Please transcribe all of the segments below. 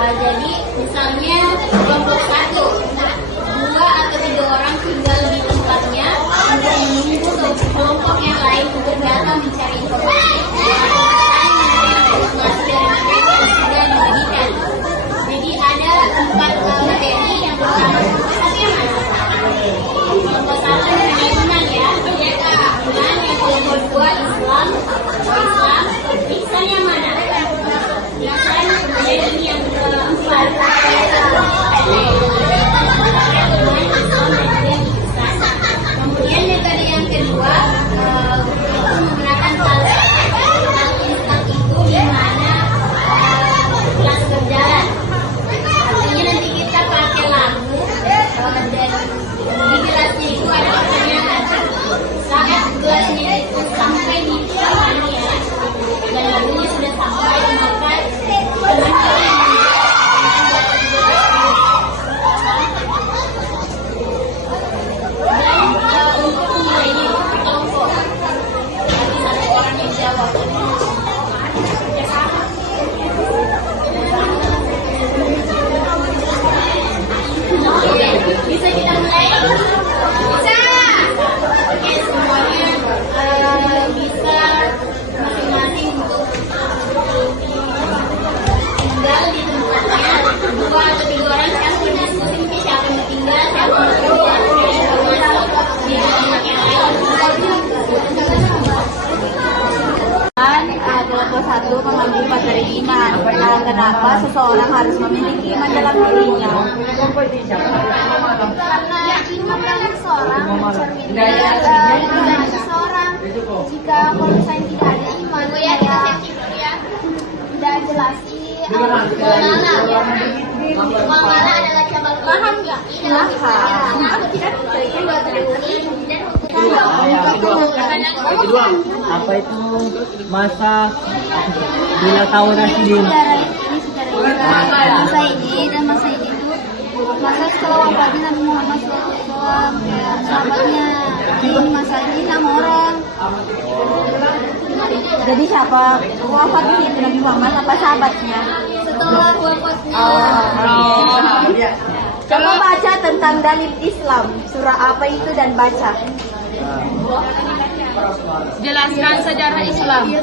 Jadi misalnya kelompok 1, 2 atau 3 orang tinggal di tempatnya untuk menunggu kelompok yang lain untuk datang mencari informasi. Jadi ada 4 materi. Yang pertama kelompok 1 mengenai iman ya, iman. Yang kelompok 2 Islam, ihsan yang mana? Ihsan. Kemudian ini yang keempat kemudian metode yang kedua itu menggunakan talqin itu di mana kelas berjalan. Artinya nanti kita pakai lagu dan di kelasnya itu ada pertanyaan. Saat kelasnya itu sampai di mana ya dan lagunya sudah sampai, maka bisa kita mulai? Bisa. Oke, semuanya bisa masing-masing untuk tinggal di tempatnya. 2 atau 3 orang sekarang berdiskusi mungkin siapa yang tinggal, siapa yang keluar, di tempat yang lain. Kelompok 1 mengambil materi iman. Kenapa seseorang harus memiliki iman dalam dirinya? Karena iman dalam seseorang mencerminkan seseorang. Jika kalau misalnya tidak ada iman, tidak jelas sih. Muamalah adalah cabang. Paham nggak? Aku tidak apa itu masa bila tahun Rasulullah? Masa ini dan masa ini itu masa setelah wafatnya Nabi Muhammad SAW, kayak sahabatnya ini masa ini 6 orang. Jadi siapa wafat di situ, Nabi Muhammad apa sahabatnya? Setelah wafatnya. Coba baca tentang dalil Islam, surah apa itu dan baca. Jelaskan sejarah Islam.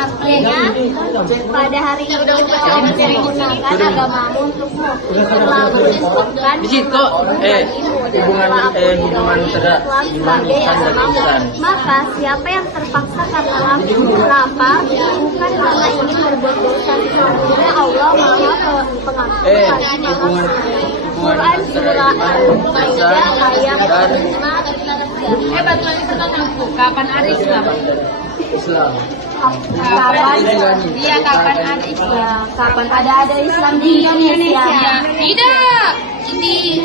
Artinya pada hari ini kita menggunakan agamamu untuk disebutkan Di situ hubungan terhadap iman dan ihsan. Maka siapa yang terpaksa karena lapar bukan karena ingin berbuat dosa, sesungguhnya Allah Maha Pengampun lagi Maha Quran surah Al-Maidah ayat 5. Batuan itu tentangku. Kapan ada Islam? Islam. Kapan? Iya, kapan ada Islam? Kapan ada Islam di Indonesia? Ya, tidak. Di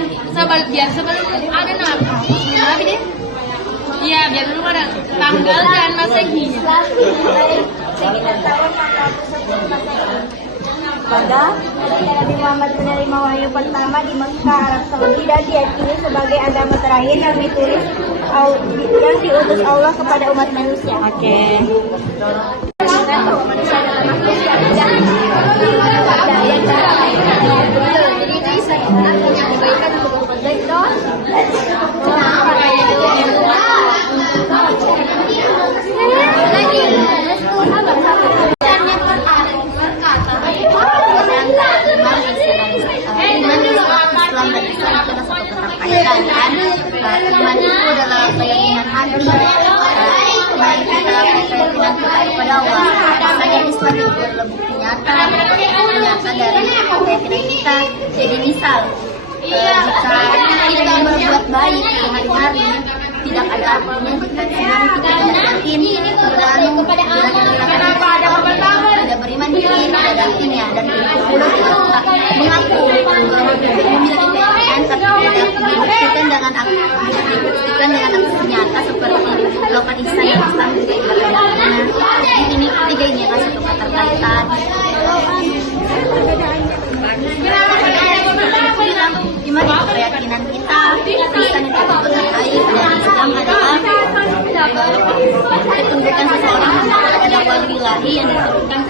biar sebelum ada Nabi deh. Iya, biar dulu ada tanggal dan masehinya. Pada Nabi Muhammad menerima wahyu pertama di Mekah, Arab Saudi, dan diyakini sebagai agama terakhir yang diutus Allah kepada umat manusia. Oke. Jadi bisa kita punya kebaikan untuk berbuat baik dong. Iman itu adalah keyakinan hati baik kita keyakinan kita kepada Allah. Misalnya Islam itu adalah bukti nyata dari keyakinan kita. Jadi misal jika kita berbuat baik sehari-hari, tidak ada artinya jika kita tidak yakin kepada tidak beriman tidak ada artinya. Dan itu pula kita mengaku memiliki keyakinan tapi tidak dibuktikan dengan aksi nyata seperti melakukan ihsan dan Islam juga tidak ada artinya. Jadi ini ketiga ini adalah satu keterkaitan. Gimana keyakinan kita Kristen itu terkait dan Islam adalah ketundukan seseorang kepada walillahi yang diturunkan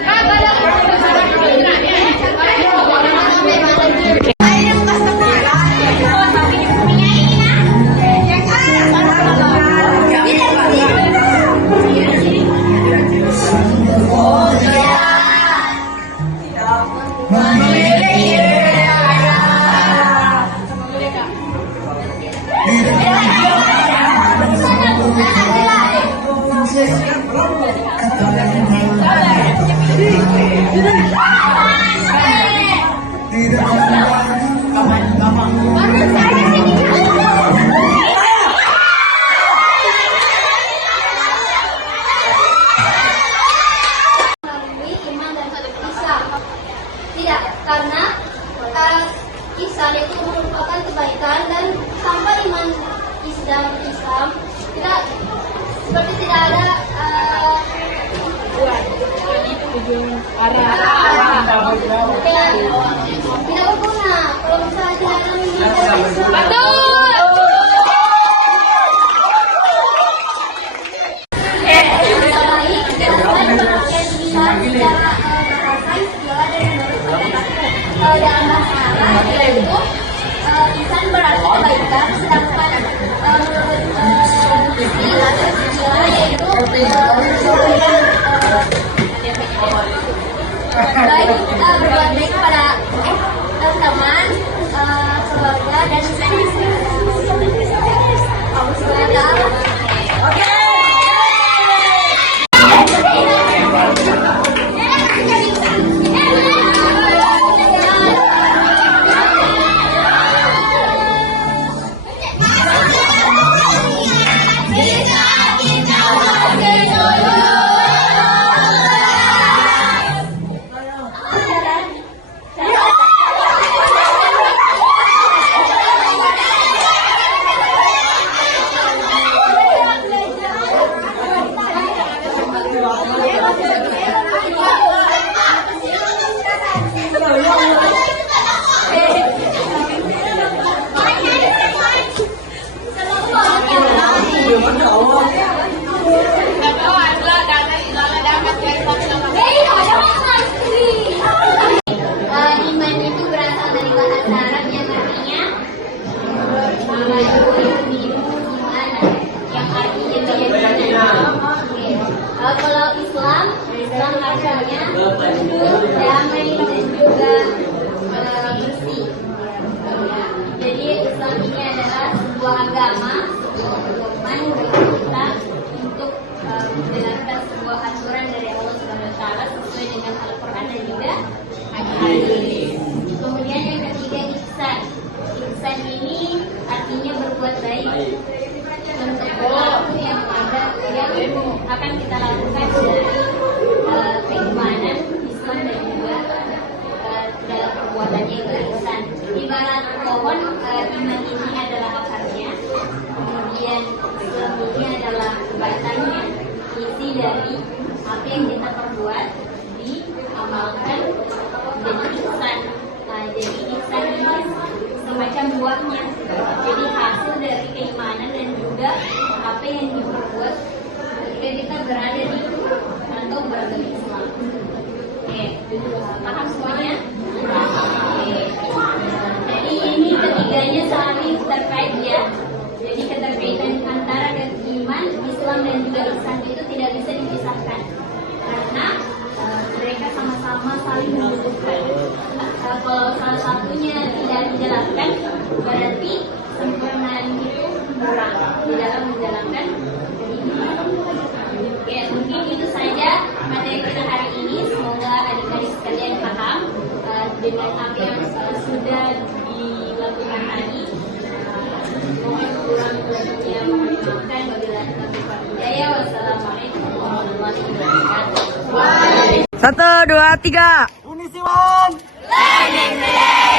tidak, karena ihsan itu merupakan kebaikan dan tanpa iman Islam tidak seperti tidak ada tidak berguna kalau misalnya tidak ada iman Islam. Dalam bahasa Arab yaitu ihsan berarti kebaikan, sedangkan istilah yaitu berbuat baik kepada teman, keluarga dan istri. Iman itu berasal dari bahasa Arab yang artinya yang artinya keyakinan. Kalau Islam artinya damai dan juga bersih. Jadi Islam ini adalah sebuah agama pedoman bagi kita untuk menjalankan sebuah aturan dari Allah Subhanahu Wa Taala sesuai dengan Al-Quran dan juga hadis. Kemudian yang ketiga ihsan. Ihsan ini artinya berbuat baik untuk perilaku yang ada yang akan kita lakukan dari keimanan Islam dan juga dalam perbuatannya itu ihsan. Ibarat pohon, iman ini adalah akarnya, kemudian Islam ini adalah batangnya, isi dari apa yang kita perbuat diamalkan jadi ihsan. Jadi ihsan ini semacam buahnya, jadi hasil dari keimanan dan juga apa yang diperbuat ketika kita berada di atau beragama Islam. Oke, paham semuanya? Oke. Jadi ini ketiganya saling terkait ya. Jadi keterkaitan antara iman, Islam dan juga ihsan itu tidak bisa dipisahkan karena mereka sama-sama saling membutuhkan. Kalau salah satunya tidak dijalankan, berarti sempurnaan itu kurang di dalam menjalankan iman. materi kita hari ini. Semoga adik-adik sekalian paham dengan apa yang sudah dilakukan tadi. Mohon kurang lebihnya dimaafkan. Wabillahi taufiq wal hidayah. Wassalamualaikum warahmatullahi wabarakatuh. 1, 2, 3. Unisiwan. Learning today.